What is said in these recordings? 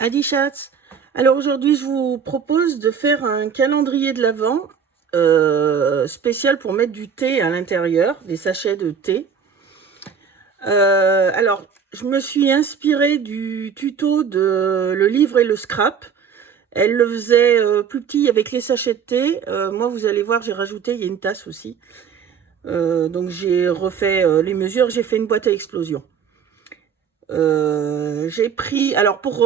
Adi Chats. Alors aujourd'hui, je vous propose de faire un calendrier de l'Avent spécial pour mettre du thé à l'intérieur, des sachets de thé. Alors, je me suis inspirée du tuto de Le Livre et le Scrap. Elle le faisait plus petit avec les sachets de thé. Moi, vous allez voir, j'ai rajouté, il y a une tasse aussi. Donc j'ai refait les mesures, j'ai fait une boîte à explosion. J'ai pris, alors pour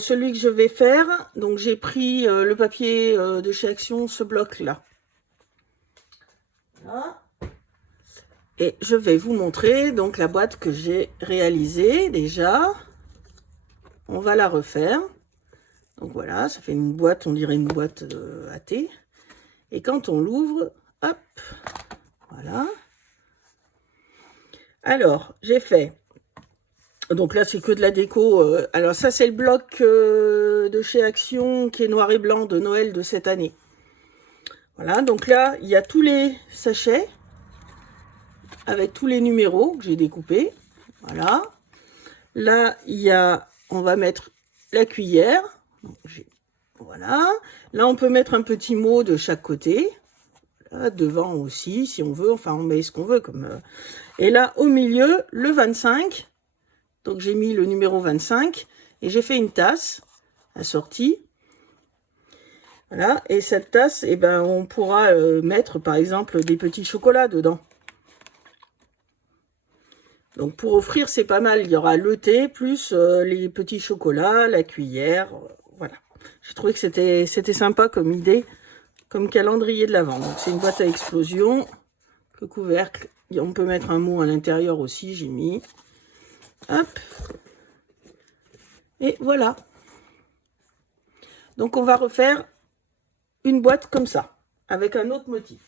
celui que je vais faire, donc j'ai pris le papier de chez Action, ce bloc-là. Voilà. Et je vais vous montrer donc la boîte que j'ai réalisée déjà. On va la refaire. Donc voilà, ça fait une boîte, on dirait une boîte à thé. Et quand on l'ouvre, hop, voilà. Alors, j'ai fait... Donc là, c'est que de la déco. Alors ça, c'est le bloc de chez Action qui est noir et blanc de Noël de cette année. Voilà, donc là, il y a tous les sachets avec tous les numéros que j'ai découpés. Voilà. Là, il y a, on va mettre la cuillère. Donc, voilà. Là, on peut mettre un petit mot de chaque côté. Là, devant aussi, si on veut. Enfin, on met ce qu'on veut. Et là, au milieu, le 25. Donc, j'ai mis le numéro 25. Et j'ai fait une tasse assortie. Voilà. Et cette tasse, eh ben, on pourra mettre, par exemple, des petits chocolats dedans. Donc, pour offrir, c'est pas mal. Il y aura le thé, plus les petits chocolats, la cuillère. Voilà. J'ai trouvé que c'était sympa comme idée, comme calendrier de l'Avent. Donc, c'est une boîte à explosion. Le couvercle, on peut mettre un mot à l'intérieur aussi, j'ai mis. Hop. Et voilà. Donc, on va refaire une boîte comme ça, avec un autre motif.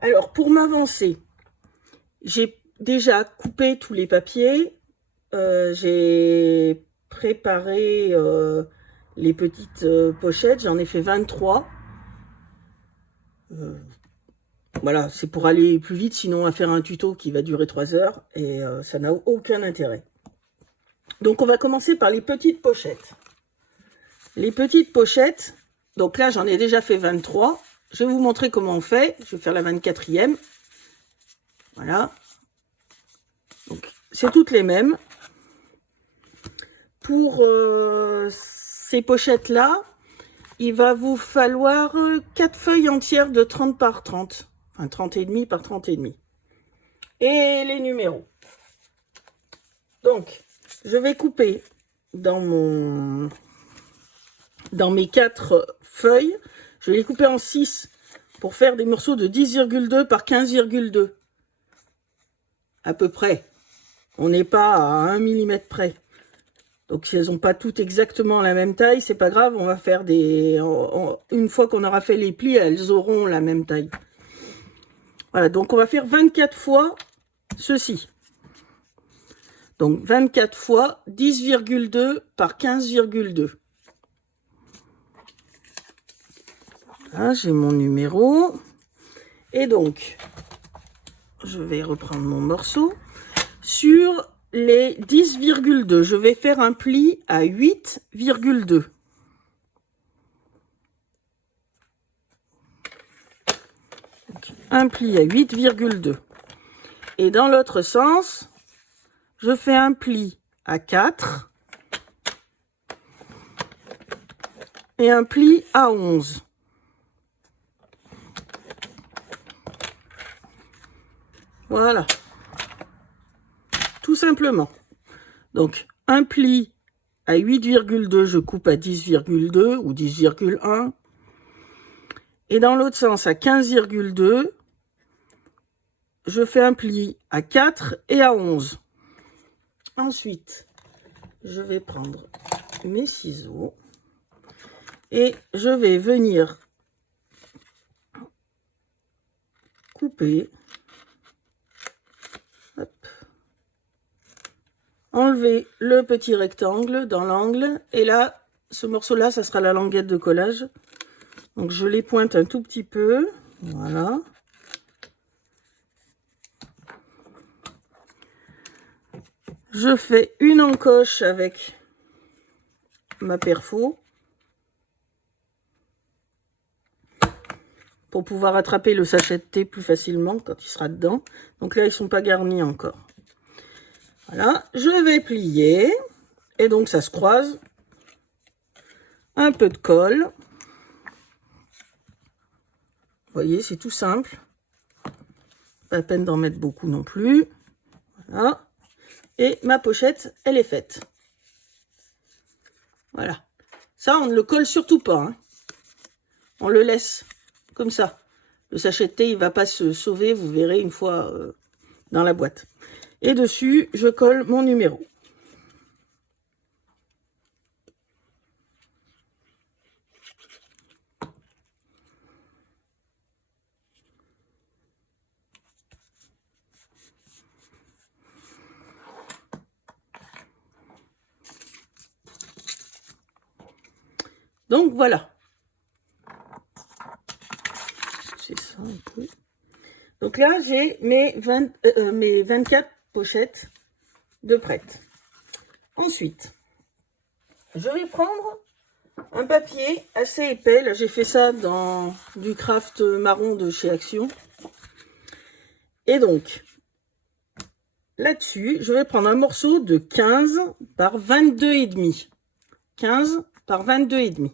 Alors, pour m'avancer, j'ai déjà coupé tous les papiers. J'ai préparé les petites pochettes. J'en ai fait 23. Voilà, c'est pour aller plus vite, sinon on va faire un tuto qui va durer 3 heures et ça n'a aucun intérêt. Donc on va commencer par les petites pochettes. Les petites pochettes, donc là j'en ai déjà fait 23. Je vais vous montrer comment on fait. Je vais faire la 24e. Voilà. Donc c'est toutes les mêmes. Pour ces pochettes-là, il va vous falloir 4 feuilles entières de 30 par 30. Enfin 30,5 par 30,5. Et les numéros. Donc, je vais couper dans mes 4 feuilles. Je vais les couper en 6 pour faire des morceaux de 10,2 par 15,2. À peu près. On n'est pas à 1 mm près. Donc, si elles n'ont pas toutes exactement la même taille, c'est pas grave. On va faire des... Une fois qu'on aura fait les plis, elles auront la même taille. Voilà, donc on va faire 24 fois ceci. Donc 24 fois 10,2 par 15,2. Là, j'ai mon numéro. Et donc, je vais reprendre mon morceau. Sur les 10,2, je vais faire un pli à 8,2. Un pli à 8,2. Et dans l'autre sens, je fais un pli à 4 et un pli à 11. Voilà. Tout simplement. Donc, un pli à 8,2, je coupe à 10,2 ou 10,1. Et dans l'autre sens, à 15,2, je fais un pli à 4 et à 11. Ensuite, je vais prendre mes ciseaux et je vais venir couper. Hop. Enlever le petit rectangle dans l'angle. Et là, ce morceau-là, ça sera la languette de collage. Donc, je les pointe un tout petit peu. Voilà. Je fais une encoche avec ma perfo pour pouvoir attraper le sachet de thé plus facilement quand il sera dedans. Donc là, ils ne sont pas garnis encore. Voilà, je vais plier. Et donc, ça se croise. Un peu de colle. Vous voyez, c'est tout simple. Pas la peine d'en mettre beaucoup non plus. Voilà. Et ma pochette, elle est faite. Voilà. Ça, on ne le colle surtout pas. Hein. On le laisse comme ça. Le sachet de thé, il ne va pas se sauver, vous verrez une fois dans la boîte. Et dessus, je colle mon numéro. Donc voilà. C'est ça un peu. Donc là, j'ai mes 24 pochettes de prêtes. Ensuite, je vais prendre un papier assez épais. Là, j'ai fait ça dans du craft marron de chez Action. Et donc, là-dessus, je vais prendre un morceau de 15 par 22,5. 15 par 22,5.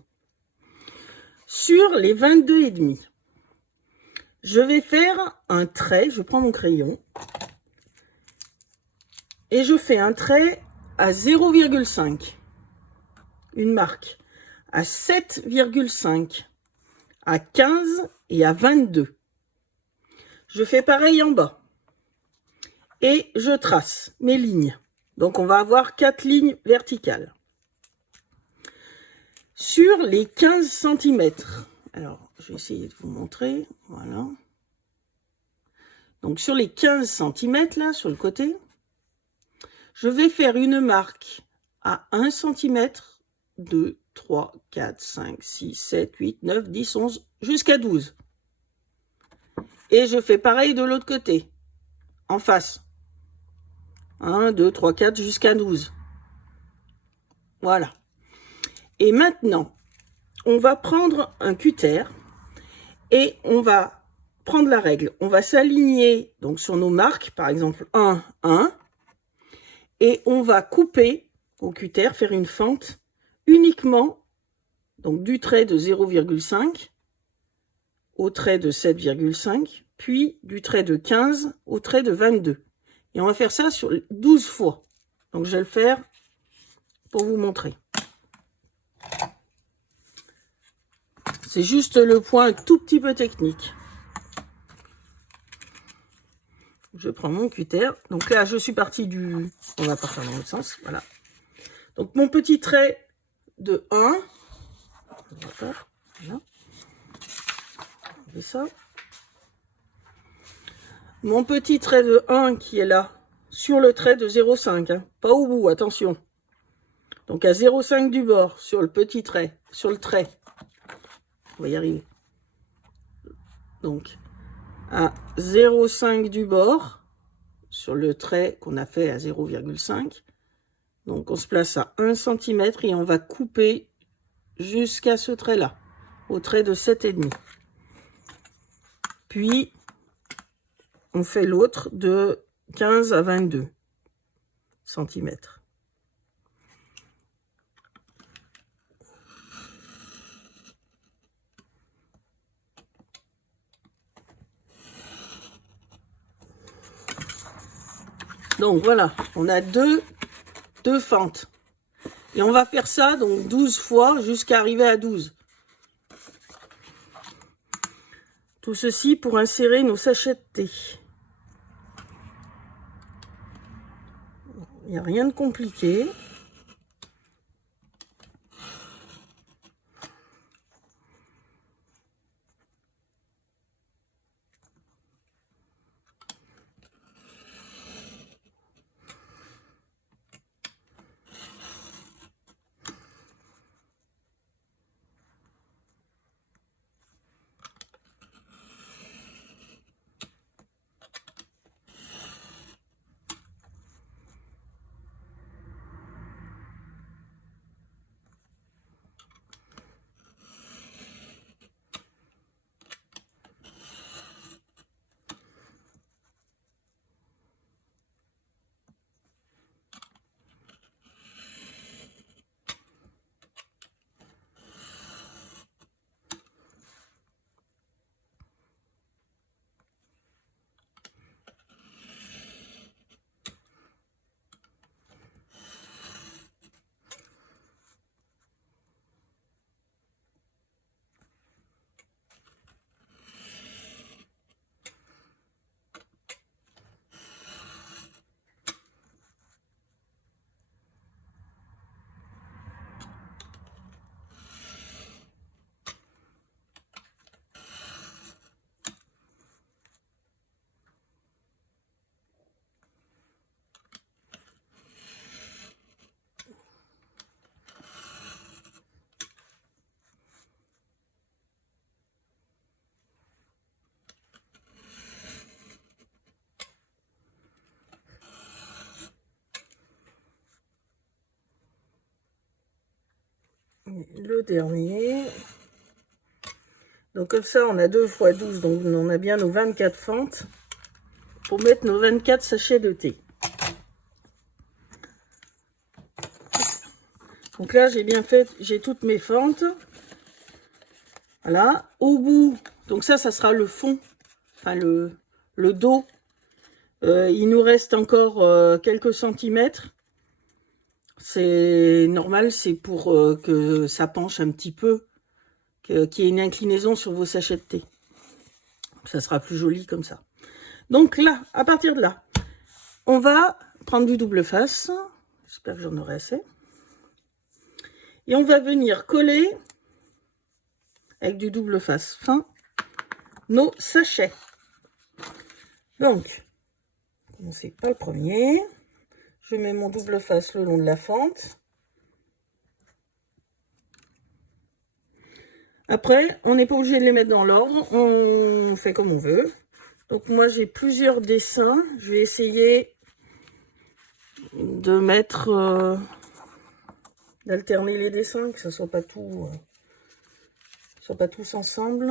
Sur les 22,5, je vais faire un trait. Je prends mon crayon. Et je fais un trait à 0,5. Une marque. À 7,5. À 15 et à 22. Je fais pareil en bas. Et je trace mes lignes. Donc, on va avoir 4 lignes verticales. Sur les 15 cm. Alors, je vais essayer de vous montrer. Voilà. Donc, sur les 15 cm, là, sur le côté, je vais faire une marque à 1 cm, 2, 3, 4, 5, 6, 7, 8, 9, 10, 11, jusqu'à 12. Et je fais pareil de l'autre côté, en face. 1, 2, 3, 4, jusqu'à 12. Voilà. Et maintenant, on va prendre un cutter et on va prendre la règle. On va s'aligner donc sur nos marques, par exemple 1, 1. Et on va couper au cutter, faire une fente uniquement donc du trait de 0,5 au trait de 7,5, puis du trait de 15 au trait de 22. Et on va faire ça sur 12 fois. Donc je vais le faire pour vous montrer. C'est juste le point un tout petit peu technique. Je prends mon cutter. Donc là, je suis partie du... On va partir dans l'autre sens. Voilà. Donc mon petit trait de 1. Voilà. Ça. Mon petit trait de 1 qui est là, sur le trait de 0,5. Hein. Pas au bout, attention. Donc à 0,5 du bord, sur le petit trait, sur le trait. On va y arriver. Donc, à 0,5 du bord, sur le trait qu'on a fait à 0,5. Donc, on se place à 1 cm et on va couper jusqu'à ce trait-là, au trait de 7,5. Puis, on fait l'autre de 15 à 22 cm. Donc voilà, on a deux fentes. Et on va faire ça donc 12 fois jusqu'à arriver à 12. Tout ceci pour insérer nos sachets de thé. Il n'y a rien de compliqué. dernier. Donc comme ça, on a 2 x 12, donc on a bien nos 24 fentes pour mettre nos 24 sachets de thé. Donc là, j'ai bien fait, j'ai toutes mes fentes. Voilà. Au bout, donc ça sera le fond, enfin le dos. Il nous reste encore quelques centimètres. C'est normal, c'est pour que ça penche un petit peu, qu'il y ait une inclinaison sur vos sachets de thé. Ça sera plus joli comme ça. Donc là, à partir de là, on va prendre du double face. J'espère que j'en aurai assez. Et on va venir coller avec du double face fin nos sachets. Donc, commencez par le premier. Je mets mon double face le long de la fente. Après, on n'est pas obligé de les mettre dans l'ordre. On fait comme on veut. Donc moi, j'ai plusieurs dessins. Je vais essayer de mettre... d'alterner les dessins, que ce ne soit pas tout... soit pas tous ensemble.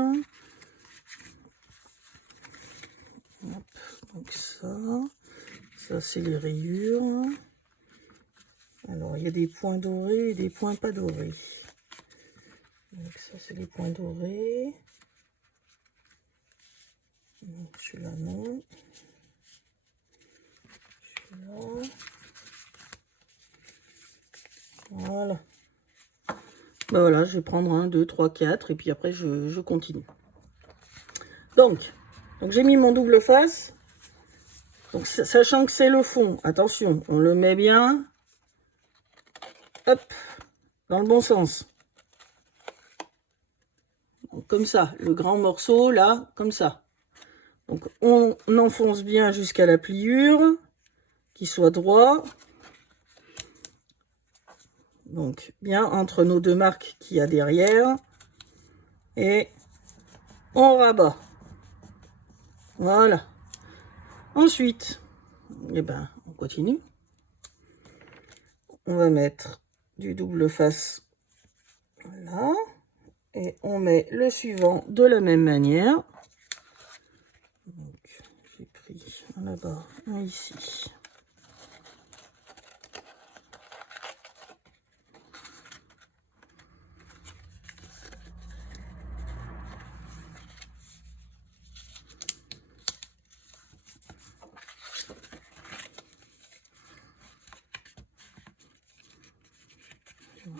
Hop, donc ça c'est les rayures. Alors il y a des points dorés et des points pas dorés. Donc ça c'est les points dorés. Celui-là non. Celui-là. Voilà. Ben voilà, je vais prendre 1, 2, 3, 4 et puis après je continue. Donc j'ai mis mon double face. Donc sachant que c'est le fond, attention, on le met bien. Hop, dans le bon sens. Donc, comme ça, le grand morceau là, comme ça. Donc on enfonce bien jusqu'à la pliure, qu'il soit droit. Donc bien entre nos 2 marques qu'il y a derrière. Et on rabat. Voilà. Ensuite, eh ben, on continue. On va mettre du double face. Voilà. Et on met le suivant de la même manière. Donc, j'ai pris un là-bas, un ici.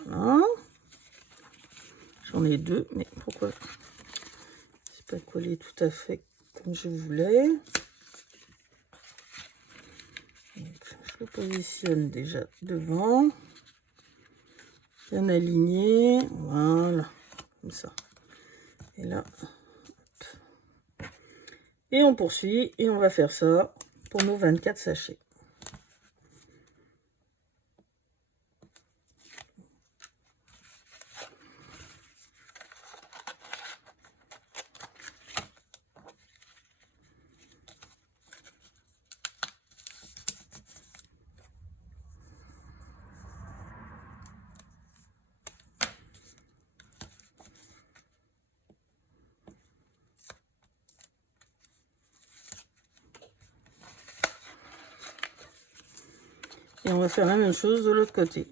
Voilà. J'en ai 2, mais pourquoi c'est pas collé tout à fait comme je voulais. Donc, je le positionne déjà devant. Bien aligné. Voilà. Comme ça. Et là. Hop. Et on poursuit. Et on va faire ça pour nos 24 sachets. Et on va faire la même chose de l'autre côté.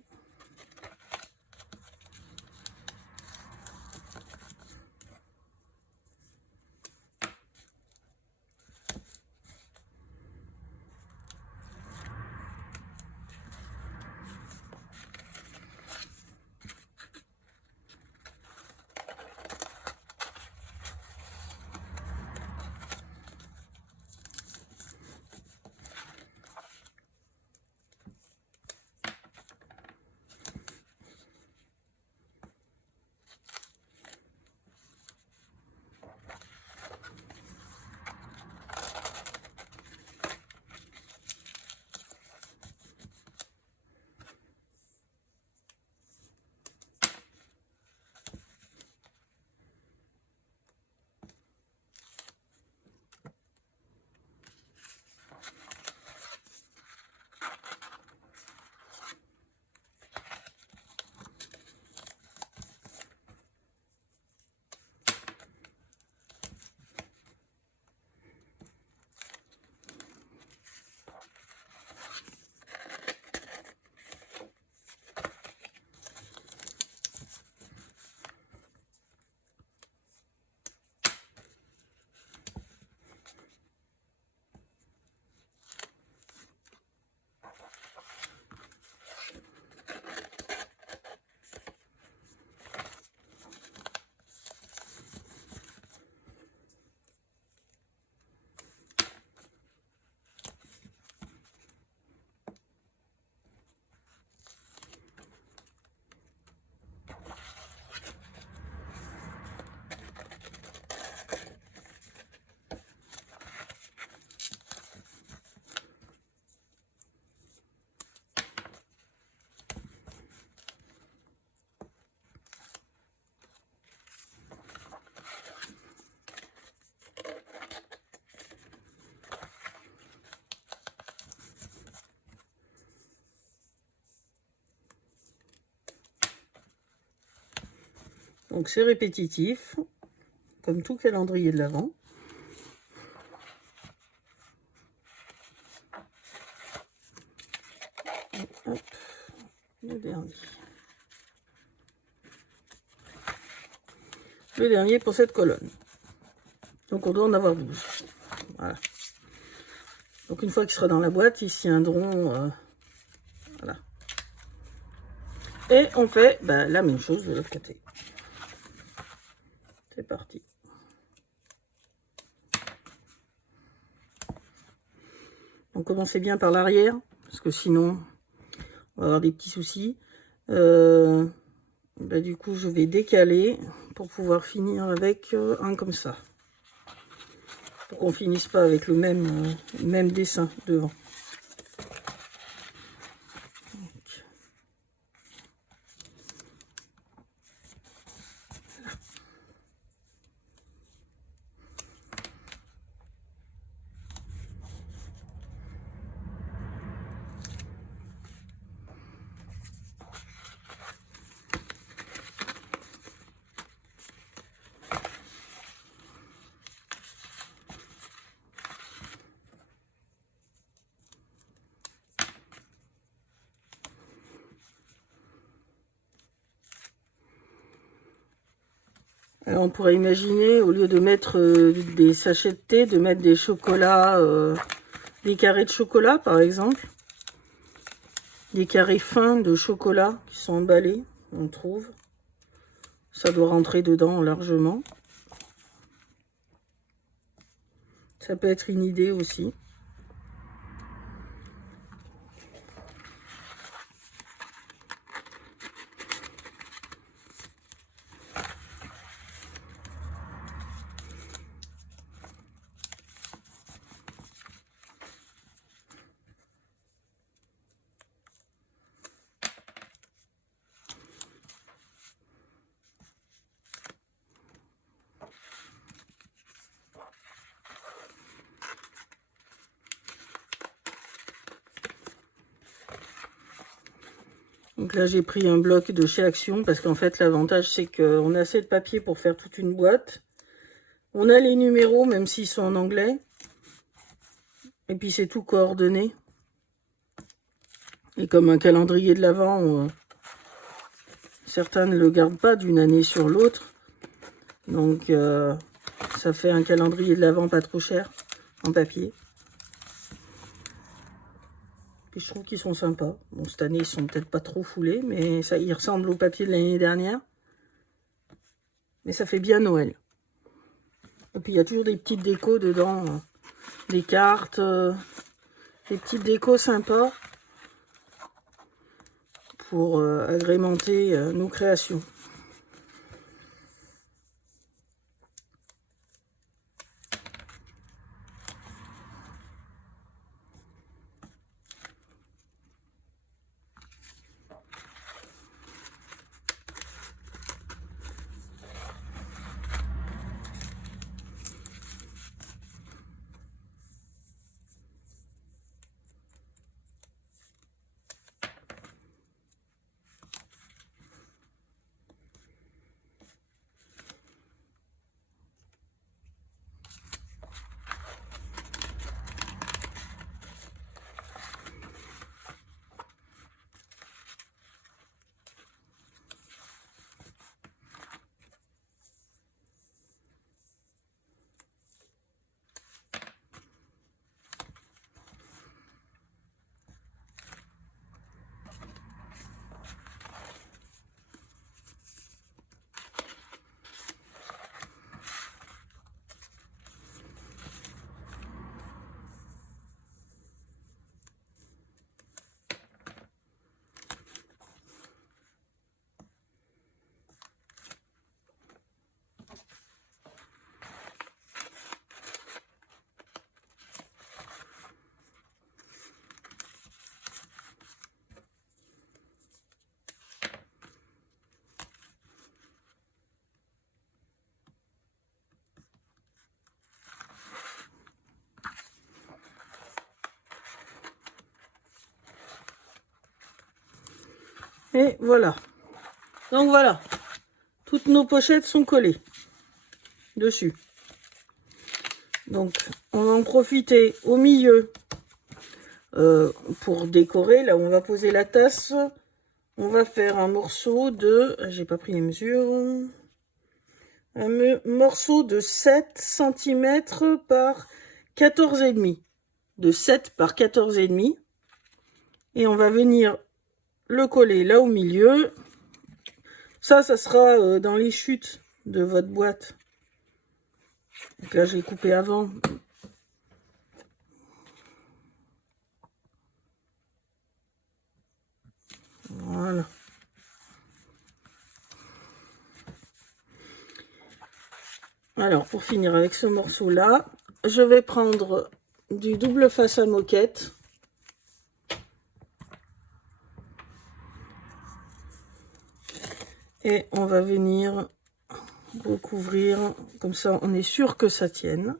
Donc c'est répétitif, comme tout calendrier de l'Avent. Hop, le dernier. Le dernier pour cette colonne. Donc on doit en avoir 12. Voilà. Donc une fois qu'il sera dans la boîte, ils s'y tiendront. Voilà. Et on fait la même chose de l'autre côté. C'est parti. Donc commencez bien par l'arrière, parce que sinon on va avoir des petits soucis. Du coup je vais décaler pour pouvoir finir avec un comme ça. Pour qu'on finisse pas avec le même dessin devant. Alors on pourrait imaginer, au lieu de mettre des sachets de thé, de mettre des chocolats, des carrés de chocolat par exemple. Des carrés fins de chocolat qui sont emballés, on trouve. Ça doit rentrer dedans largement. Ça peut être une idée aussi. Donc là, j'ai pris un bloc de chez Action parce qu'en fait, l'avantage, c'est qu'on a assez de papier pour faire toute une boîte. On a les numéros, même s'ils sont en anglais. Et puis, c'est tout coordonné. Et comme un calendrier de l'Avent, certains ne le gardent pas d'une année sur l'autre. Donc, ça fait un calendrier de l'Avent pas trop cher en papier. Puis je trouve qu'ils sont sympas. Bon, cette année, ils sont peut-être pas trop foulés, mais ça, ils ressemblent au papier de l'année dernière. Mais ça fait bien Noël. Et puis, il y a toujours des petites décos dedans. Des cartes, des petites décos sympas pour agrémenter nos créations. Et voilà. Donc voilà. toutes nos pochettes sont collées dessus. Donc, on va en profiter au milieu pour décorer. Là où on va poser la tasse, on va faire un morceau de... J'ai pas pris les mesures. Un morceau de 7 cm par 14,5. De 7 par 14,5. Et on va venir le coller là au milieu. Ça sera dans les chutes de votre boîte. Donc là, j'ai coupé avant. Voilà. Alors, pour finir avec ce morceau-là, je vais prendre du double face à moquette. Et on va venir recouvrir, comme ça on est sûr que ça tienne.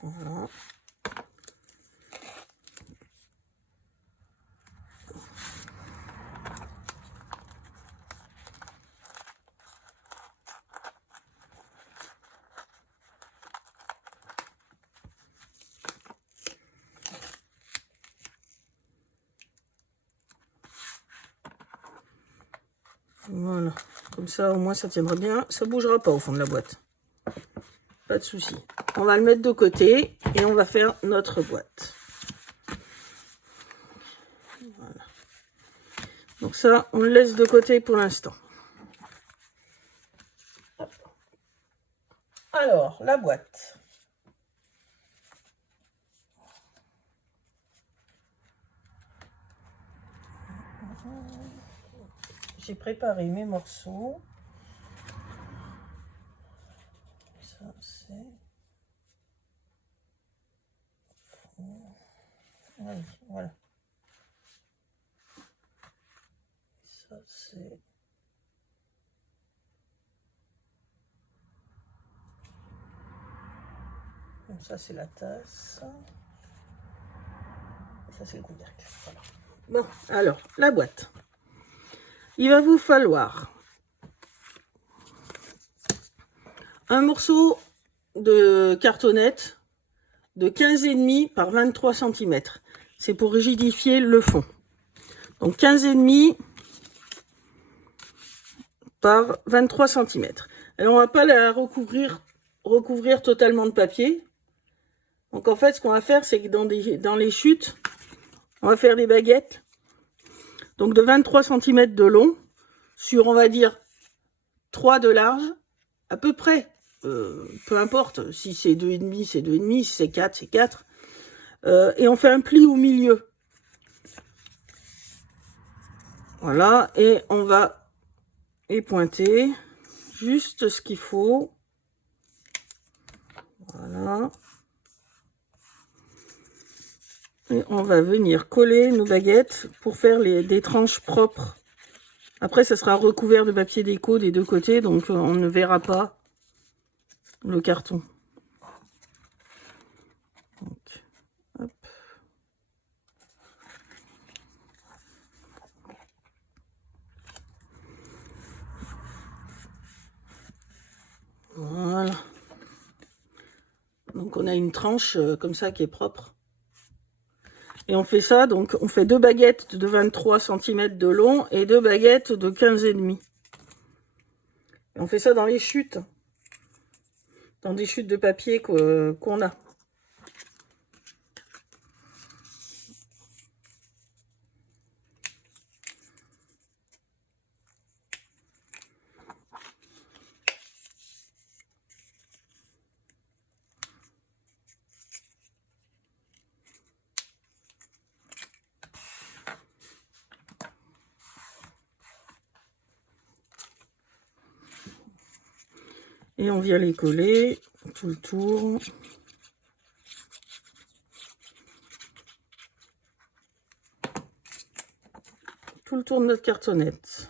Voilà. Voilà, comme ça au moins ça tiendra bien, ça bougera pas au fond de la boîte. Pas de souci. On va le mettre de côté et on va faire notre boîte. Voilà. Donc ça, on le laisse de côté pour l'instant. Alors, la boîte. J'ai préparé mes morceaux. Ça, c'est... Oui, voilà. Ça, c'est... Donc ça, c'est la tasse. Ça, c'est le couvercle. Voilà. Bon, alors, la boîte. Il va vous falloir un morceau de cartonnette de 15,5 par 23 cm. C'est pour rigidifier le fond. Donc 15,5 par 23 cm. Alors on va pas la recouvrir totalement de papier. Donc en fait ce qu'on va faire, c'est que dans les chutes, on va faire des baguettes. Donc de 23 cm de long sur, on va dire, 3 de large, à peu près. Peu importe, si c'est 2,5, c'est 2,5, si c'est 4, c'est 4. Et on fait un pli au milieu. Voilà, et on va épointer juste ce qu'il faut. Voilà. Et on va venir coller nos baguettes pour faire des tranches propres. Après, ça sera recouvert de papier déco des deux côtés, donc on ne verra pas le carton. Donc, hop. Voilà. Donc on a une tranche comme ça qui est propre. Et on fait ça, donc on fait deux baguettes de 23 cm de long et deux baguettes de 15,5. Et on fait ça dans les chutes. Dans des chutes de papier qu'on a. Et on vient les coller tout le tour. Tout le tour de notre cartonnette.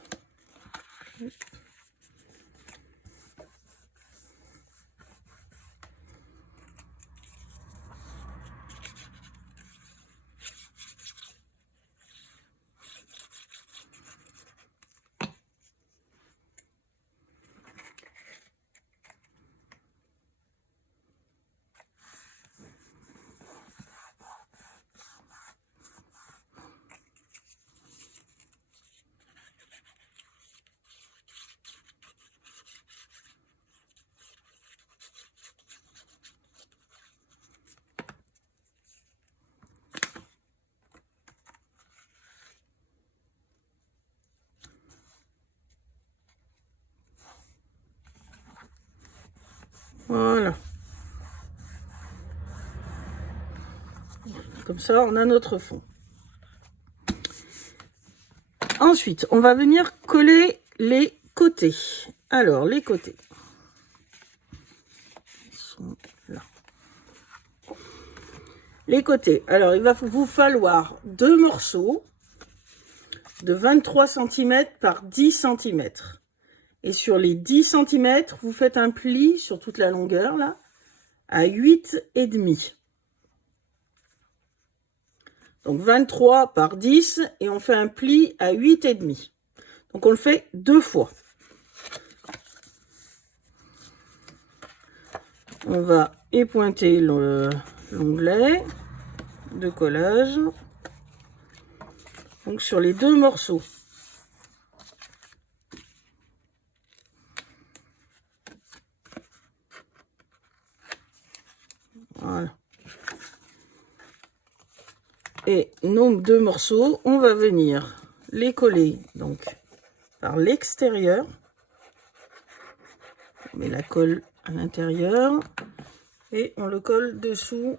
Voilà. Comme ça, on a notre fond. Ensuite, on va venir coller les côtés. Alors, les côtés. Ils sont là. Les côtés. Alors, il va vous falloir 2 morceaux de 23 cm par 10 cm. Et sur les 10 cm, vous faites un pli sur toute la longueur, là, à 8,5. Donc 23 par 10, et on fait un pli à 8,5. Donc on le fait 2 fois. On va épointer l'onglet de collage. Donc sur les 2 morceaux. Voilà. Et nos 2 morceaux, on va venir les coller donc par l'extérieur. On met la colle à l'intérieur et on le colle dessous.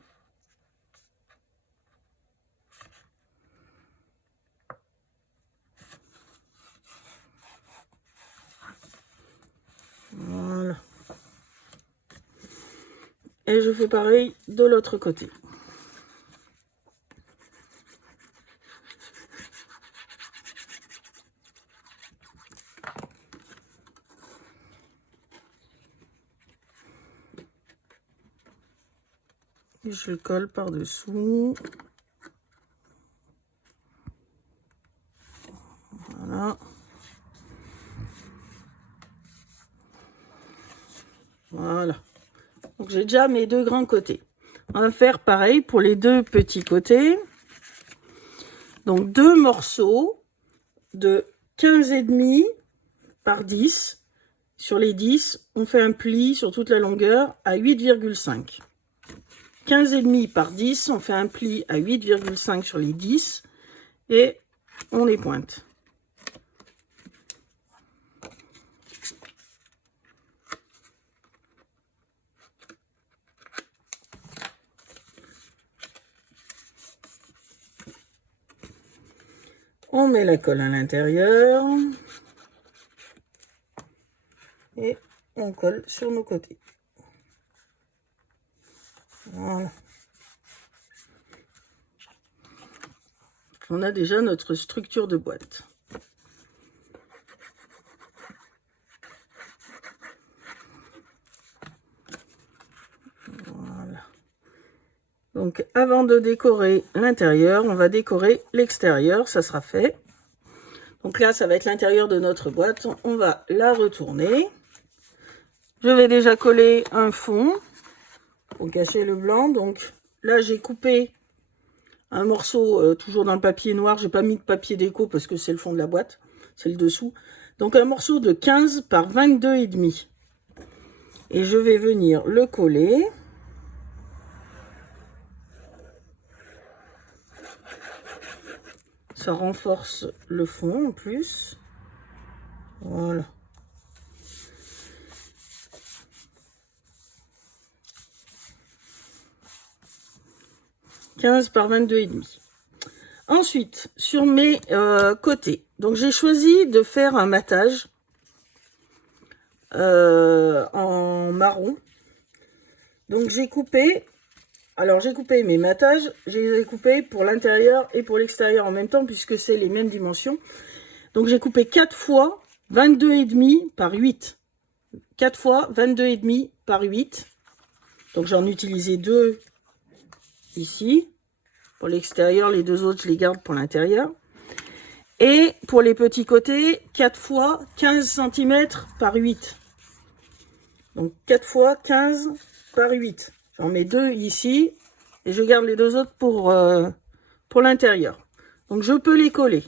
Voilà. Et je fais pareil de l'autre côté. Et je le colle par-dessous. Voilà. Voilà. Donc j'ai déjà mes 2 grands côtés. On va faire pareil pour les 2 petits côtés. Donc 2 morceaux de 15,5 par 10. Sur les 10, on fait un pli sur toute la longueur à 8,5. 15,5 par 10, on fait un pli à 8,5 sur les 10 et on les pointe. On met la colle à l'intérieur et on colle sur nos côtés. Voilà. On a déjà notre structure de boîte. Voilà. Donc avant de décorer l'intérieur, on va décorer l'extérieur, ça sera fait. Donc là, ça va être l'intérieur de notre boîte. On va la retourner. Je vais déjà coller un fond pour cacher le blanc. Donc là, j'ai coupé un morceau, toujours dans le papier noir. J'ai pas mis de papier déco parce que c'est le fond de la boîte. C'est le dessous. Donc un morceau de 15 par 22,5. Et je vais venir le coller. Ça renforce le fond en plus. Voilà. « 15 par 22,5. Ensuite, sur mes côtés, donc j'ai choisi de faire un matage en marron. Donc j'ai coupé, alors j'ai coupé mes matages, j'ai coupé pour l'intérieur et pour l'extérieur en même temps puisque c'est les mêmes dimensions. Donc j'ai coupé 4 fois 22,5 par 8. 4 fois 22,5 par 8. Donc j'en ai utilisé 2 ici. Pour l'extérieur, les 2 autres, je les garde pour l'intérieur. Et pour les petits côtés, 4 fois 15 cm par 8. Donc 4 fois 15 par 8. J'en mets 2 ici. Et je garde les 2 autres pour l'intérieur. Donc je peux les coller.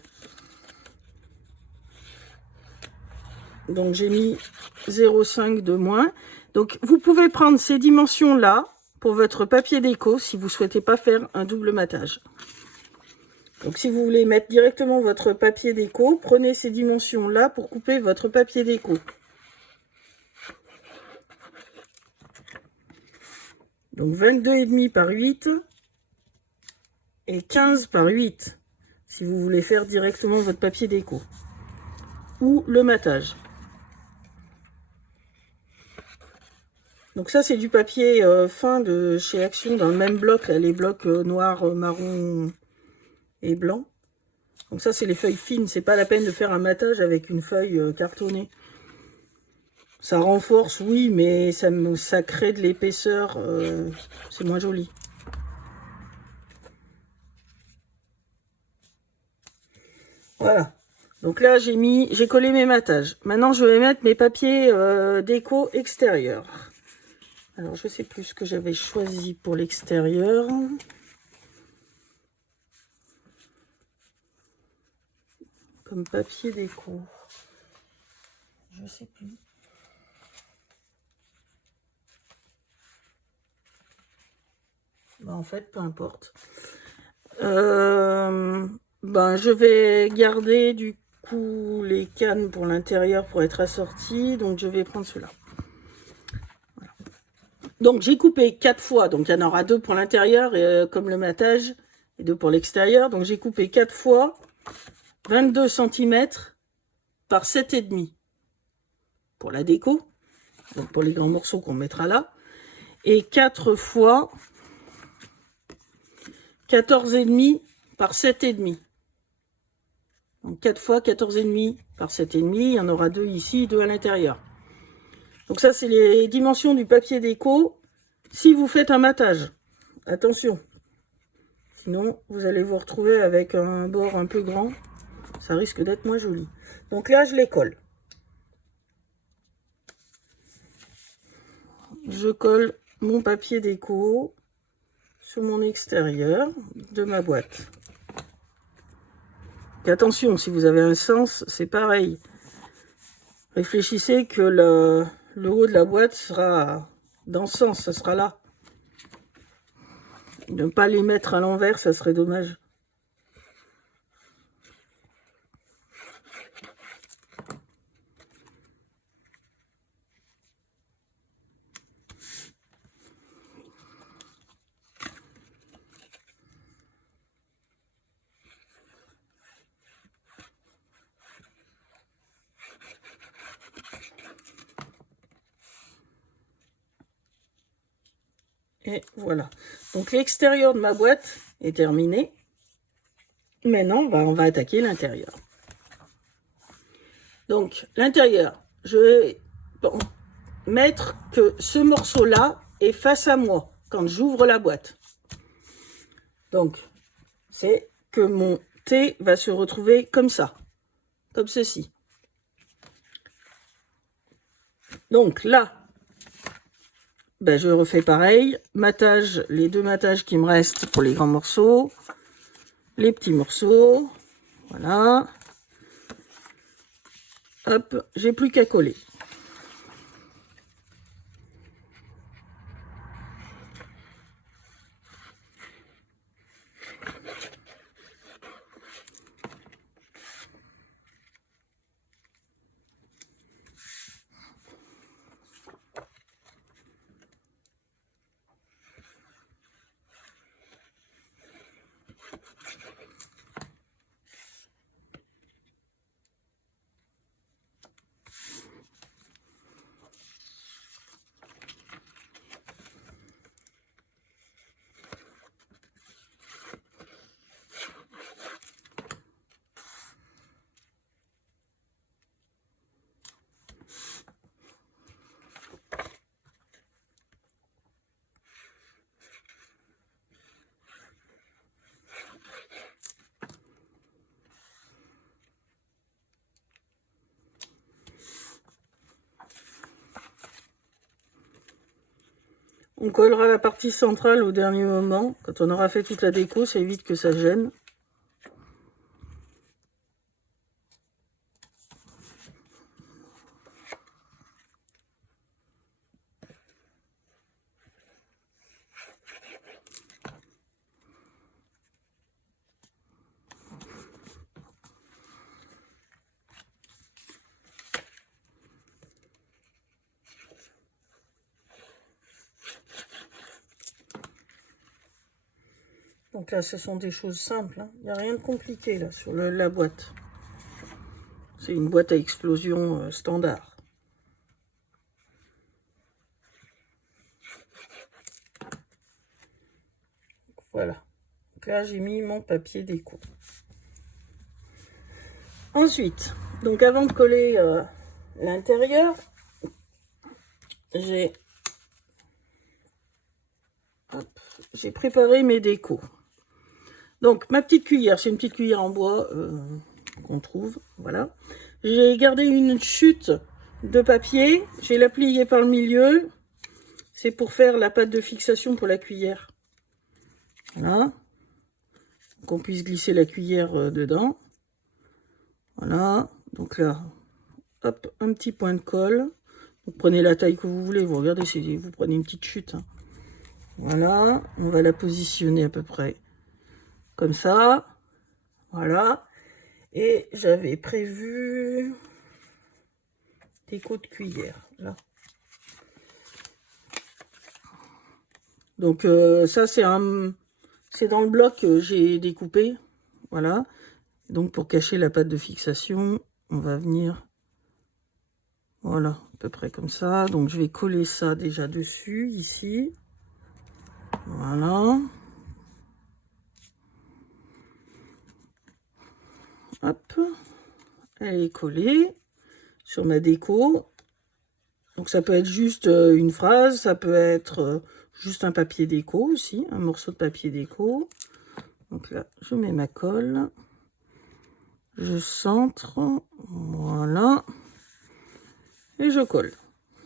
Donc j'ai mis 0,5 de moins. Donc vous pouvez prendre ces dimensions-là pour votre papier déco si vous ne souhaitez pas faire un double matage. Donc si vous voulez mettre directement votre papier déco, prenez ces dimensions-là pour couper votre papier déco. Donc 22,5 par 8 et 15 par 8 si vous voulez faire directement votre papier déco ou le matage. Donc ça c'est du papier fin de chez Action dans le même bloc, là, les blocs noirs, marron et blanc. Donc ça c'est les feuilles fines, c'est pas la peine de faire un matage avec une feuille cartonnée. Ça renforce, oui, mais ça crée de l'épaisseur, c'est moins joli. Voilà. Donc là, j'ai collé mes matages. Maintenant, je vais mettre mes papiers déco extérieurs. Alors, je sais plus ce que j'avais choisi pour l'extérieur. Comme papier déco. Je sais plus. Bah, en fait, peu importe. Je vais garder du coup les cannes pour l'intérieur pour être assorties. Donc, je vais prendre ceux-là. Voilà. Donc, j'ai coupé 4 fois. Donc, il y en aura 2 pour l'intérieur, comme le matage, et 2 pour l'extérieur. Donc, j'ai coupé 4 fois 22 cm par 7,5 pour la déco. Donc, pour les grands morceaux qu'on mettra là. Et 4 fois 14,5 par 7,5. Donc 4 fois 14,5 par 7,5. Il y en aura 2 ici, 2 à l'intérieur. Donc ça, c'est les dimensions du papier déco. Si vous faites un matage, attention. Sinon, vous allez vous retrouver avec un bord un peu grand. Ça risque d'être moins joli. Donc là, je les colle. Je colle mon papier déco sur mon extérieur de ma boîte. Et attention, si vous avez un sens, c'est pareil. Réfléchissez que le haut de la boîte sera dans ce sens, ça sera là. Ne pas les mettre à l'envers, ça serait dommage. Et voilà. Donc l'extérieur de ma boîte est terminé. Maintenant, on va attaquer l'intérieur. Donc l'intérieur, je vais mettre que ce morceau-là est face à moi quand j'ouvre la boîte. Donc, c'est que mon T va se retrouver comme ça, comme ceci. Donc là, je refais pareil, matage, les 2 matages qui me restent pour les grands morceaux, les petits morceaux, voilà. Hop, j'ai plus qu'à coller. On collera la partie centrale au dernier moment. Quand on aura fait toute la déco, ça évite que ça gêne. Donc là, ce sont des choses simples. Hein. Il n'y a rien de compliqué là sur la boîte. C'est une boîte à explosion standard. Voilà. Donc là, j'ai mis mon papier déco. Ensuite, donc avant de coller l'intérieur, j'ai préparé mes décos. Donc, ma petite cuillère, c'est une petite cuillère en bois qu'on trouve, voilà. J'ai gardé une chute de papier, j'ai la pliée par le milieu. C'est pour faire la pâte de fixation pour la cuillère. Voilà. Qu'on puisse glisser la cuillère dedans. Voilà. Donc là, hop, un petit point de colle. Vous prenez la taille que vous voulez. Vous regardez, vous prenez une petite chute. Hein. Voilà. On va la positionner à peu près comme ça. Voilà. Et j'avais prévu des coups de cuillère. Là. Donc ça, c'est dans le bloc que j'ai découpé. Voilà. Donc pour cacher la pâte de fixation, on va venir, voilà, à peu près comme ça. Donc je vais coller ça déjà dessus, ici. Voilà. Hop. Elle est collée sur ma déco. Donc ça peut être juste une phrase, ça peut être juste un papier déco aussi, un morceau de papier déco. Donc là, je mets ma colle. Je centre, voilà, et je colle.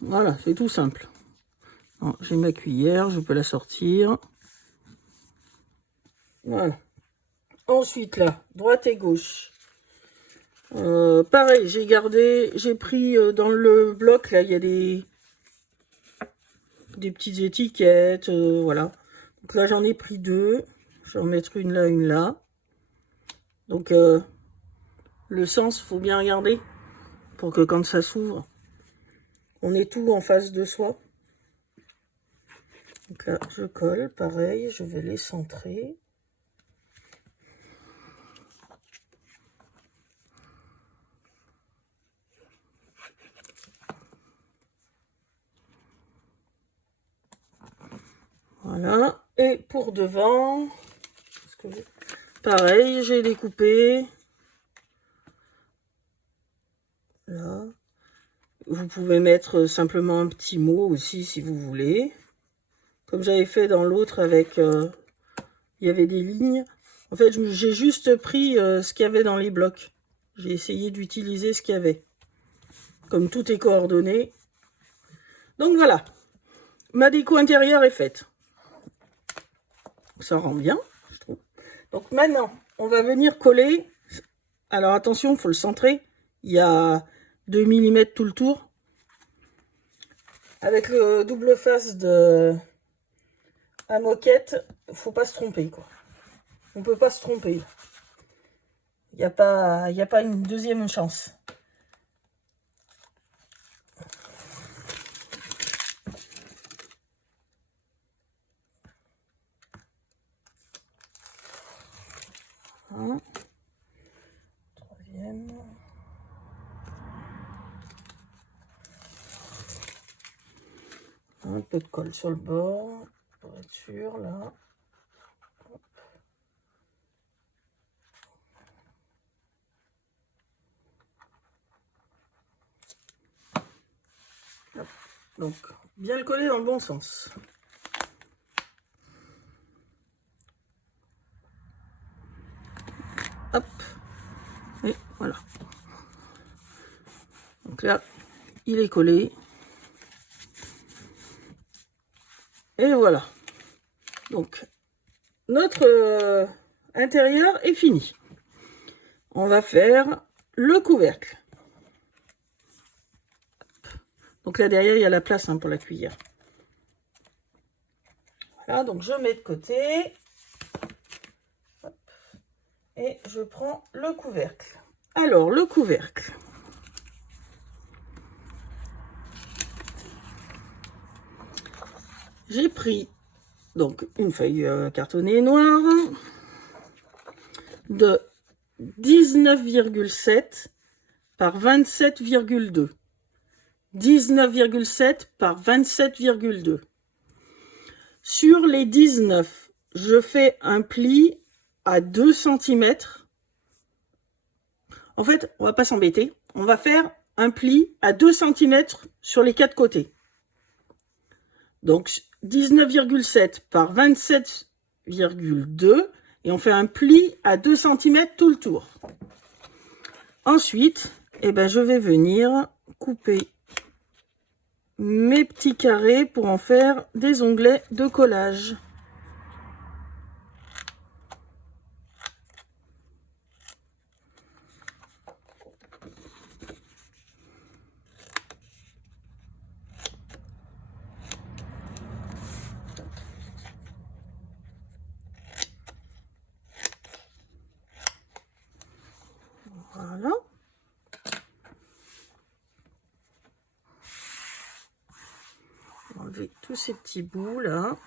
Voilà, c'est tout simple. J'ai ma cuillère, je peux la sortir. Voilà. Ensuite, là, droite et gauche. Pareil, j'ai pris dans le bloc, là, il y a des petites étiquettes, voilà. Donc là, j'en ai pris deux. Je vais en mettre une là. Donc, le sens, faut bien regarder pour que quand ça s'ouvre, on ait tout en face de soi. Donc là, je colle, pareil, je vais les centrer. Voilà, et pour devant, pareil, j'ai découpé. Là. Vous pouvez mettre simplement un petit mot aussi si vous voulez. Comme j'avais fait dans l'autre avec, il y avait des lignes. En fait, j'ai juste pris ce qu'il y avait dans les blocs. J'ai essayé d'utiliser ce qu'il y avait. Comme tout est coordonné. Donc voilà, ma déco intérieure est faite. Ça rend bien, je trouve. Donc maintenant, on va venir coller. Alors attention, il faut le centrer. Il y a 2 mm tout le tour. Avec le double face de la moquette, faut pas se tromper, quoi. On peut pas se tromper. Il n'y a pas une deuxième chance. Troisième. Un peu de colle sur le bord, pour être sûr, là. Hop. Donc, bien le coller dans le bon sens. Hop. Et voilà. Donc là, il est collé. Et voilà. Donc, notre intérieur est fini. On va faire le couvercle. Donc là, derrière, il y a la place pour la cuillère. Voilà, donc je mets de côté. Hop. Et je prends le couvercle. Alors, le couvercle. J'ai pris donc une feuille cartonnée noire de 19,7 par 27,2. 19,7 par 27,2. Sur les 19, je fais un pli à 2 cm. En fait, on va pas s'embêter. On va faire un pli à 2 cm sur les 4 côtés. Donc 19,7 par 27,2 et on fait un pli à 2 cm tout le tour. Ensuite, je vais venir couper mes petits carrés pour en faire des onglets de collage. Voilà. Enlever tous ces petits bouts là.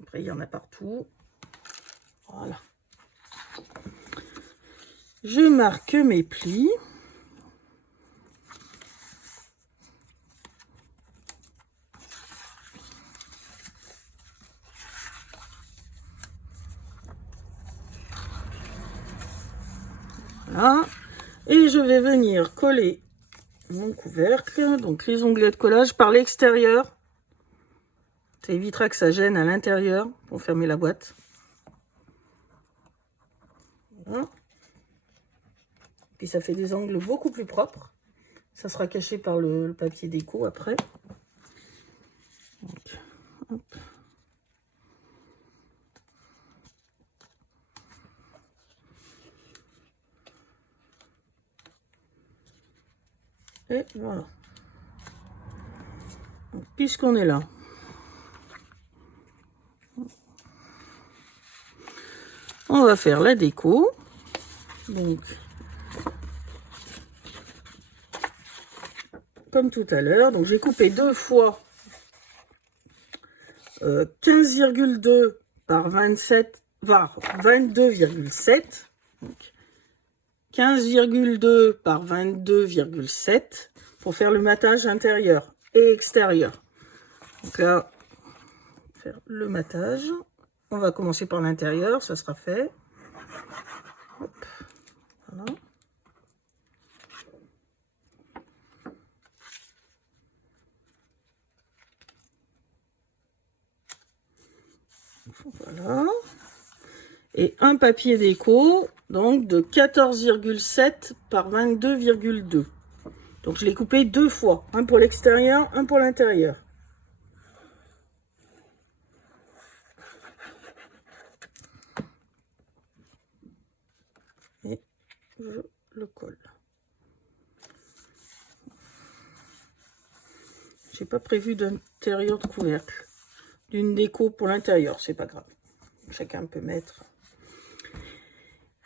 Après, il y en a partout. Voilà. Je marque mes plis. Voilà. Et je vais venir coller mon couvercle, donc les onglets de collage par l'extérieur. Ça évitera que ça gêne à l'intérieur pour fermer la boîte. Voilà. Puis ça fait des angles beaucoup plus propres. Ça sera caché par le papier déco après. Donc, hop. Et voilà. Puisqu'on est là, on va faire la déco. Donc, comme tout à l'heure, donc j'ai coupé 2 fois 15,2 par 27 var 22,7. 15,2 par 22,7 pour faire le matage intérieur et extérieur. Donc là, on va faire le matage. On va commencer par l'intérieur, ça sera fait. Hop, voilà. Voilà. Et un papier déco, donc de 14,7 par 22,2. Donc je l'ai coupé 2 fois, un pour l'extérieur, un pour l'intérieur. Et je le colle. J'ai pas prévu d'intérieur de couvercle. D'une déco pour l'intérieur, c'est pas grave. Chacun peut mettre.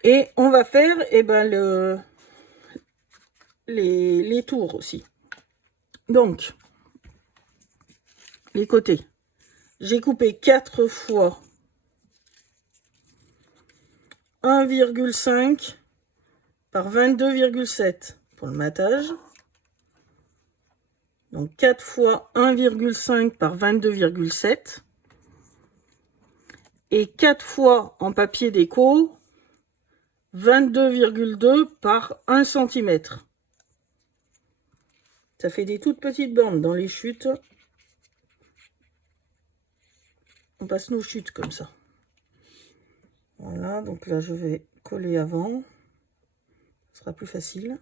Et on va faire les tours aussi. Donc, les côtés. J'ai coupé 4 fois 1,5 par 22,7 pour le matage. Donc 4 fois 1,5 par 22,7. Et 4 fois en papier déco 22,2 par 1 cm. Ça fait des toutes petites bandes dans les chutes. On passe nos chutes comme ça. Voilà, donc là je vais coller avant. Ce sera plus facile.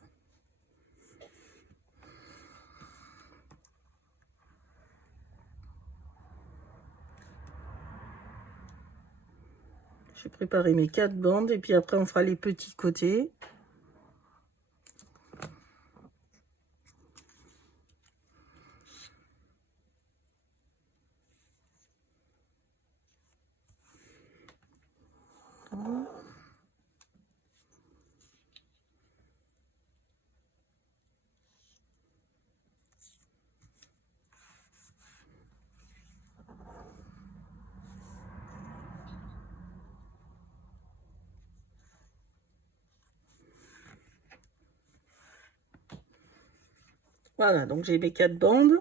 J'ai préparé mes 4 bandes et puis après on fera les petits côtés. Voilà. Voilà, donc j'ai mes 4 bandes.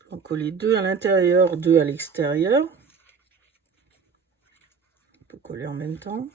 Je vais en coller 2 à l'intérieur, 2 à l'extérieur. On peut coller en même temps.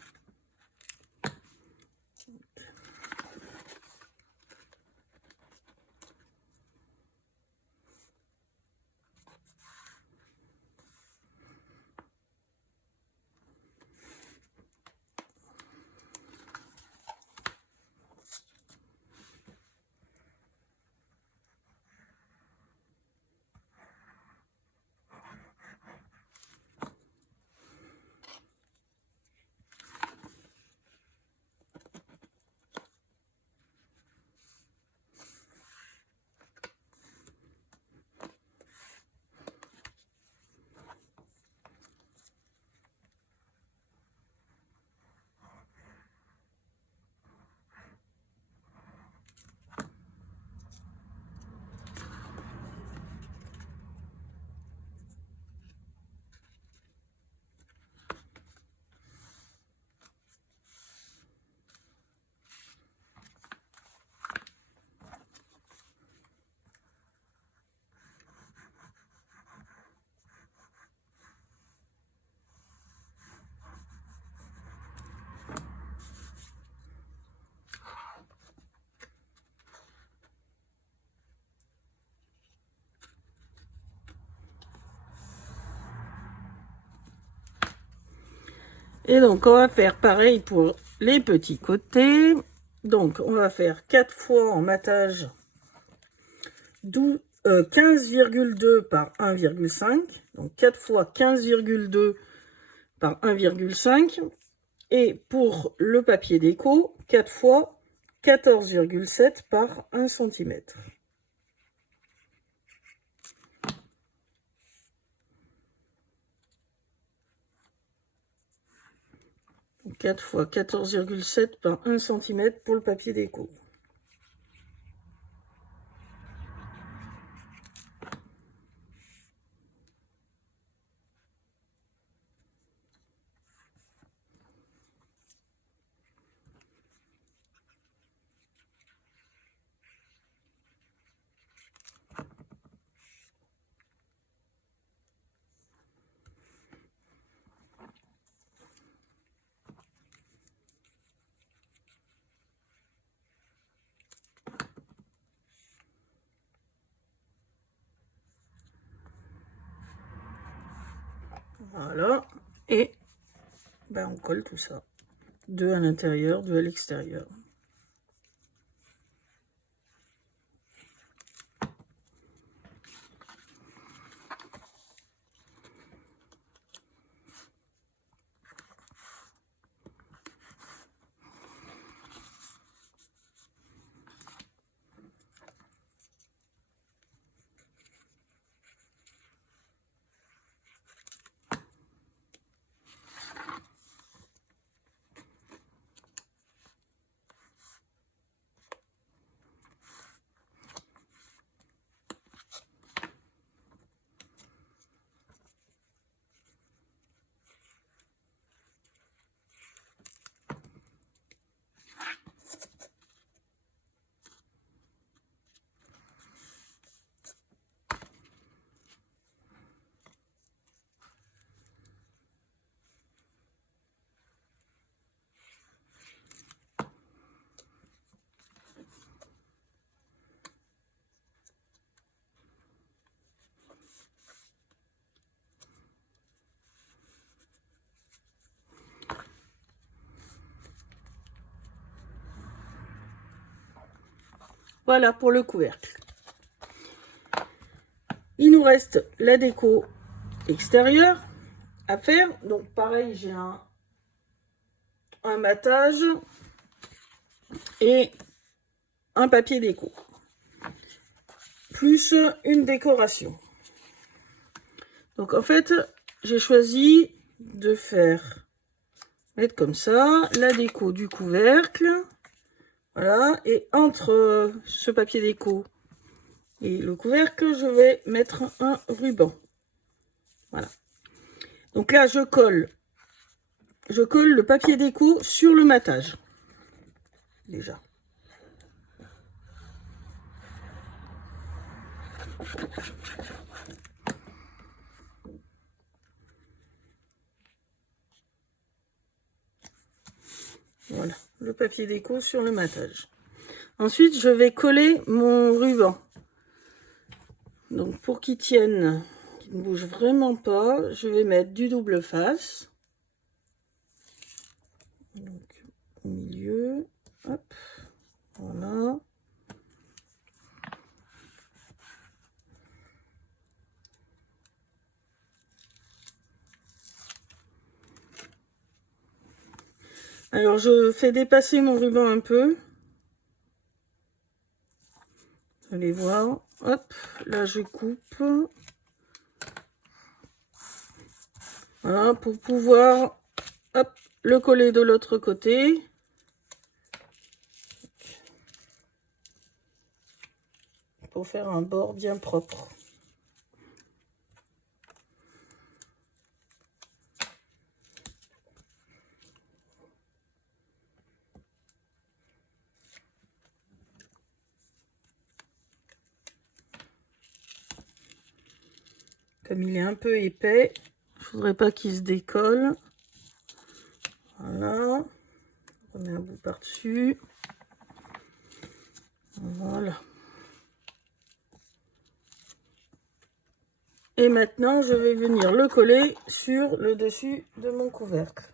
Et donc, on va faire pareil pour les petits côtés. Donc, on va faire 4 fois en matage 15,2 par 1,5. Donc, 4 fois 15,2 par 1,5. Et pour le papier déco, 4 fois 14,7 par 1 cm. 4 fois 14,7 par 1 cm pour le papier déco. Voilà, et ben on colle tout ça. 2 à l'intérieur, 2 à l'extérieur. Voilà pour le couvercle. Il nous reste la déco extérieure à faire. Donc pareil, j'ai un matage et un papier déco. Plus une décoration. Donc en fait, j'ai choisi de mettre comme ça la déco du couvercle. Voilà, et entre ce papier déco et le couvercle, je vais mettre un ruban. Voilà. Donc là, je colle le papier déco sur le matage. Déjà. Voilà, le papier déco sur le matage. Ensuite, je vais coller mon ruban. Donc, pour qu'il tienne, qu'il ne bouge vraiment pas, je vais mettre du double face. Donc, au milieu, hop, voilà. Alors, je fais dépasser mon ruban un peu. Vous allez voir. Hop, là, je coupe. Voilà, pour pouvoir, hop, le coller de l'autre côté. Pour faire un bord bien propre. Comme il est un peu épais, je voudrais pas qu'il se décolle. Voilà. On met un bout par-dessus. Voilà. Et maintenant, je vais venir le coller sur le dessus de mon couvercle.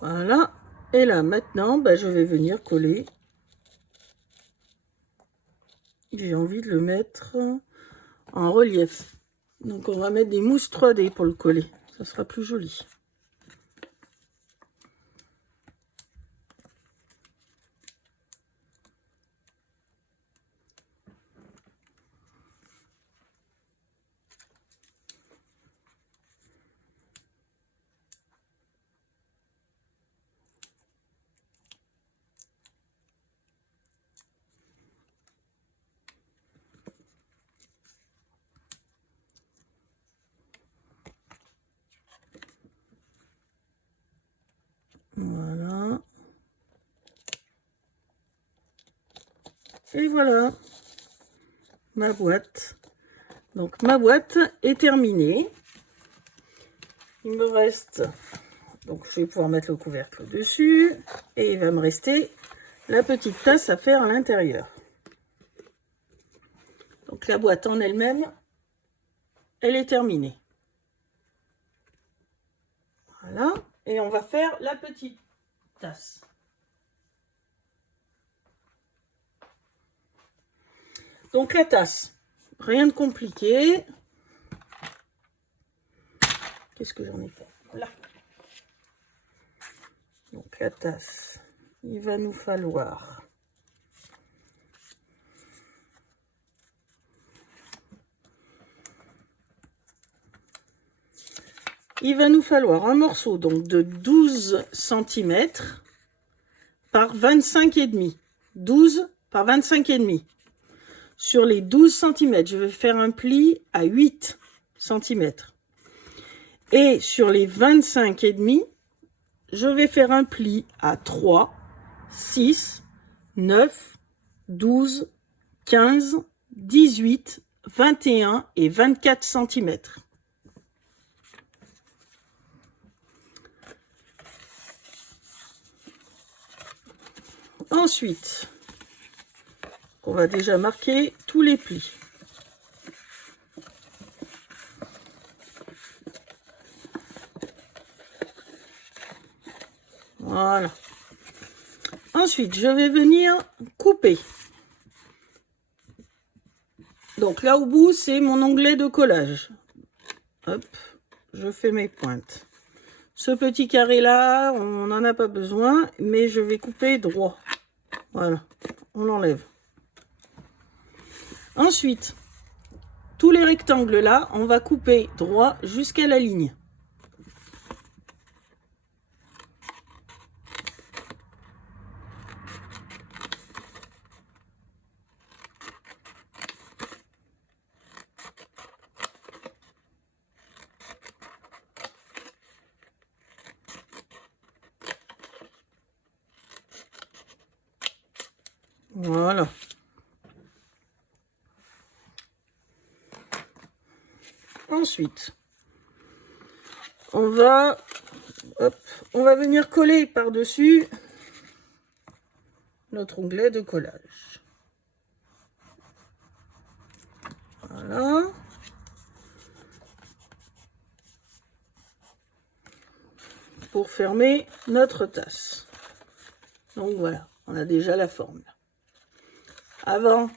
Voilà. Et là, maintenant, je vais venir coller. J'ai envie de le mettre en relief. Donc, on va mettre des mousses 3D pour le coller. Ça sera plus joli. Voilà. Et voilà ma boîte. Donc ma boîte est terminée. Il me reste, donc je vais pouvoir mettre le couvercle dessus et il va me rester la petite tasse à faire à l'intérieur. Donc la boîte en elle-même, elle est terminée. Voilà, et on va faire la petite tasse. Donc la tasse, rien de compliqué. Qu'est-ce que j'en ai fait? Là. Donc la tasse, il va nous falloir un morceau donc de 12 cm par 25,5. 12 par 25,5. Sur les 12 cm, je vais faire un pli à 8 cm. Et sur les 25,5, je vais faire un pli à 3, 6, 9, 12, 15, 18, 21 et 24 cm. Ensuite, on va déjà marquer tous les plis. Voilà. Ensuite, je vais venir couper. Donc là au bout, c'est mon onglet de collage. Hop, je fais mes pointes. Ce petit carré là, on n'en a pas besoin, mais je vais couper droit. Voilà, on l'enlève. Ensuite, tous les rectangles là, on va couper droit jusqu'à la ligne. Voilà. Ensuite, on va venir coller par-dessus notre onglet de collage. Voilà. Pour fermer notre tasse. Donc voilà, on a déjà la forme. Avant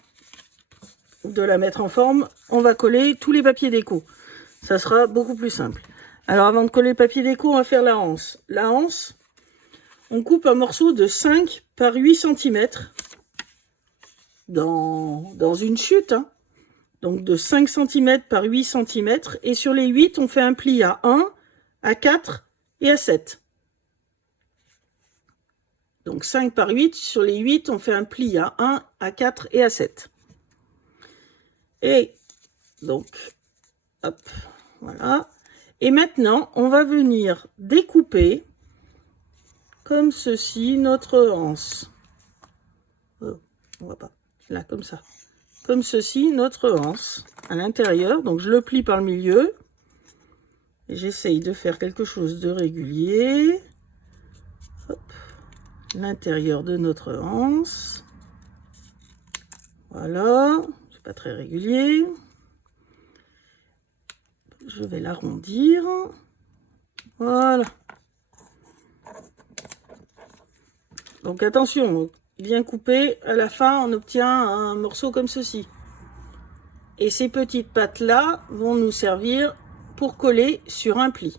de la mettre en forme, on va coller tous les papiers déco. Ça sera beaucoup plus simple. Alors avant de coller le papier déco, on va faire la anse. La anse, on coupe un morceau de 5 par 8 cm dans une chute. Hein. Donc de 5 cm par 8 cm. Et sur les 8, on fait un pli à 1, à 4 et à 7. Donc 5 par 8, sur les 8, on fait un pli à 1, à 4 et à 7. Et donc, hop, voilà. Et maintenant, on va venir découper, comme ceci, notre anse. Oh, on voit pas. Là, comme ça. Comme ceci, notre anse à l'intérieur. Donc, je le plie par le milieu. Et j'essaye de faire quelque chose de régulier. L'intérieur de notre anse. Voilà. C'est pas très régulier. Je vais l'arrondir. Voilà. Donc attention, bien coupé, à la fin on obtient un morceau comme ceci. Et ces petites pattes là vont nous servir pour coller sur un pli.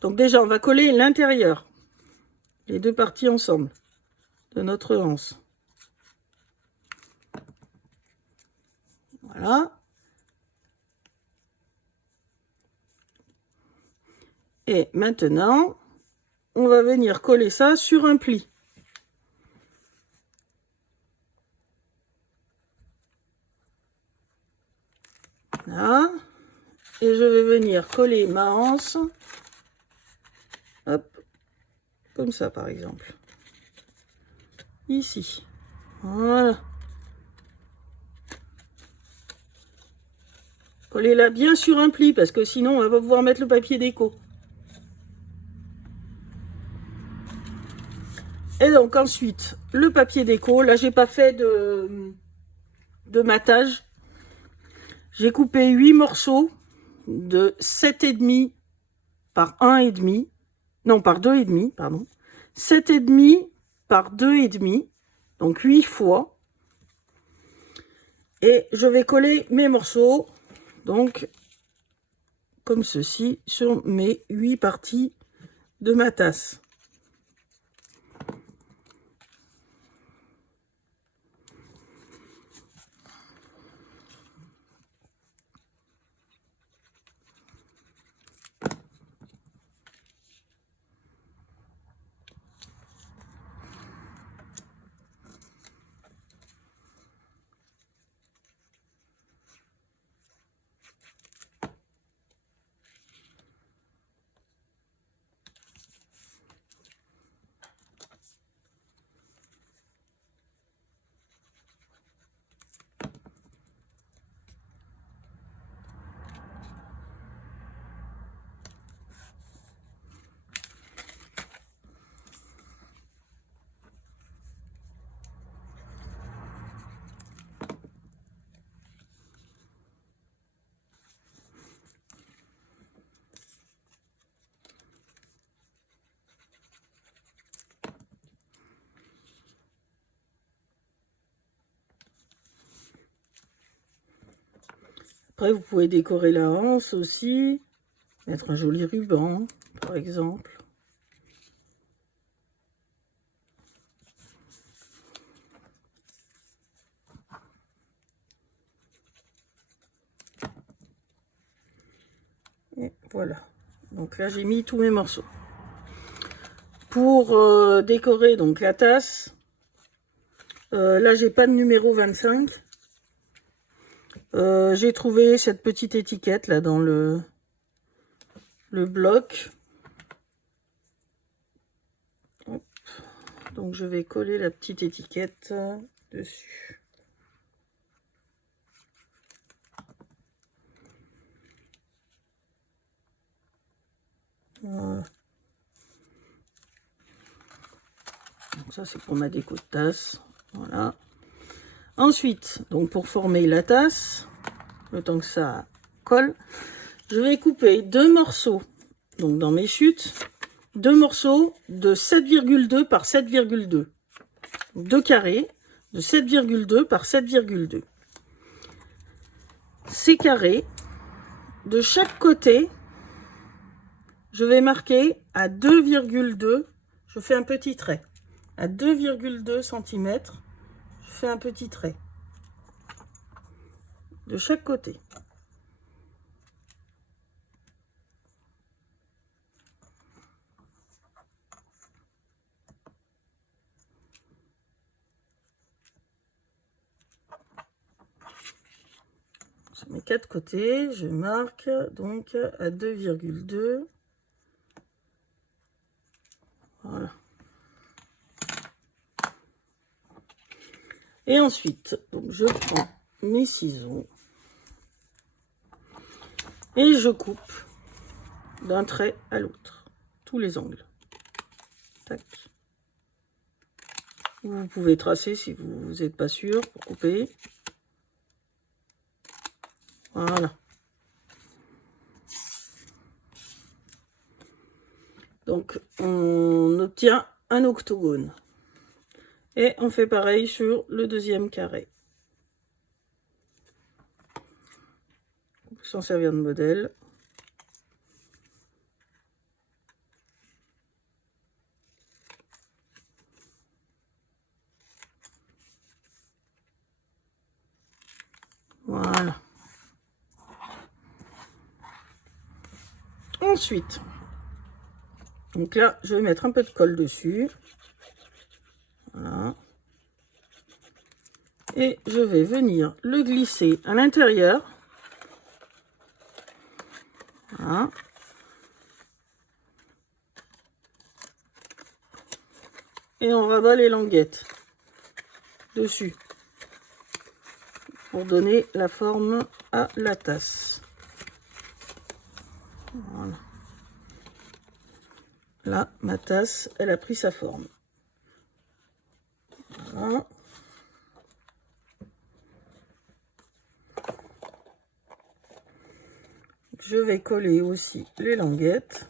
Donc déjà on va coller l'intérieur, les deux parties ensemble de notre anse. Voilà. Et maintenant, on va venir coller ça sur un pli. Là. Et je vais venir coller ma anse. Hop. Comme ça, par exemple. Ici. Voilà. Collez-la bien sur un pli, parce que sinon, on va pas pouvoir mettre le papier déco. Et donc ensuite, le papier déco, là j'ai pas fait de matage. J'ai coupé 8 morceaux de 7,5 par 1,5. Non, par 2,5, pardon. 7,5 par 2,5. Donc 8 fois. Et je vais coller mes morceaux, donc comme ceci, sur mes 8 parties de ma tasse. Après, vous pouvez décorer la anse aussi, mettre un joli ruban, par exemple. Et voilà. Donc là, j'ai mis tous mes morceaux. Pour décorer donc la tasse, là, j'ai pas de numéro 25. J'ai trouvé cette petite étiquette là dans le bloc. Hop. Donc je vais coller la petite étiquette dessus. Voilà. Donc ça c'est pour ma déco de tasse. Voilà. Ensuite, donc pour former la tasse, le temps que ça colle, je vais couper 2 morceaux. Donc dans mes chutes, 2 morceaux de 7,2 par 7,2. 2 carrés de 7,2 par 7,2. Ces carrés, de chaque côté, je vais marquer à 2,2, je fais un petit trait. À 2,2 cm, je fais un petit trait. De chaque côté. Sur mes 4 côtés, je marque donc à 2,2. Voilà. Et ensuite, donc je prends mes ciseaux et je coupe d'un trait à l'autre, tous les angles. Tac. Vous pouvez tracer si vous n'êtes pas sûr pour couper. Voilà. Donc, on obtient un octogone. Et on fait pareil sur le deuxième carré. On peut s'en servir de modèle. Voilà. Ensuite, donc là, je vais mettre un peu de colle dessus. Voilà. Et je vais venir le glisser à l'intérieur. Voilà. Et on rabat les languettes dessus pour donner la forme à la tasse. Voilà. Là, ma tasse, elle a pris sa forme. Voilà. Je vais coller aussi les languettes.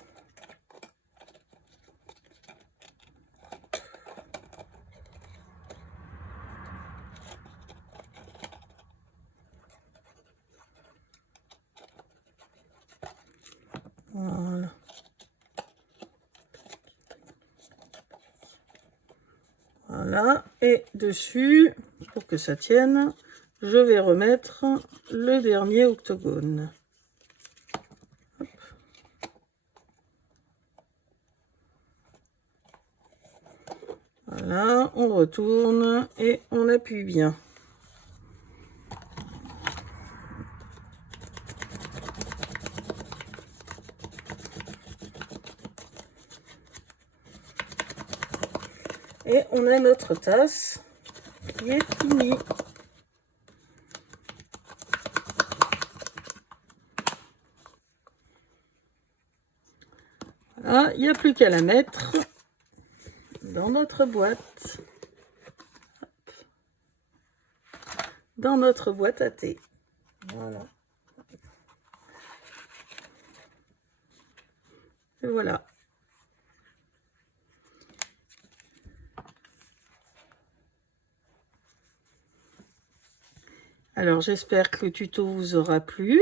Voilà. Voilà. Et dessus, pour que ça tienne, je vais remettre le dernier octogone. Hop. Voilà, on retourne et on appuie bien. Et on a notre tasse qui est finie. Voilà, il n'y a plus qu'à la mettre dans notre boîte. Hop. Dans notre boîte à thé. Voilà. Et voilà. Alors, j'espère que le tuto vous aura plu.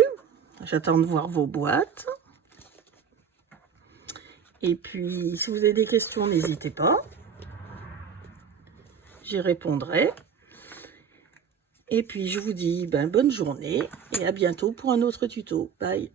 J'attends de voir vos boîtes. Et puis, si vous avez des questions, n'hésitez pas. J'y répondrai. Et puis, je vous dis bonne journée et à bientôt pour un autre tuto. Bye!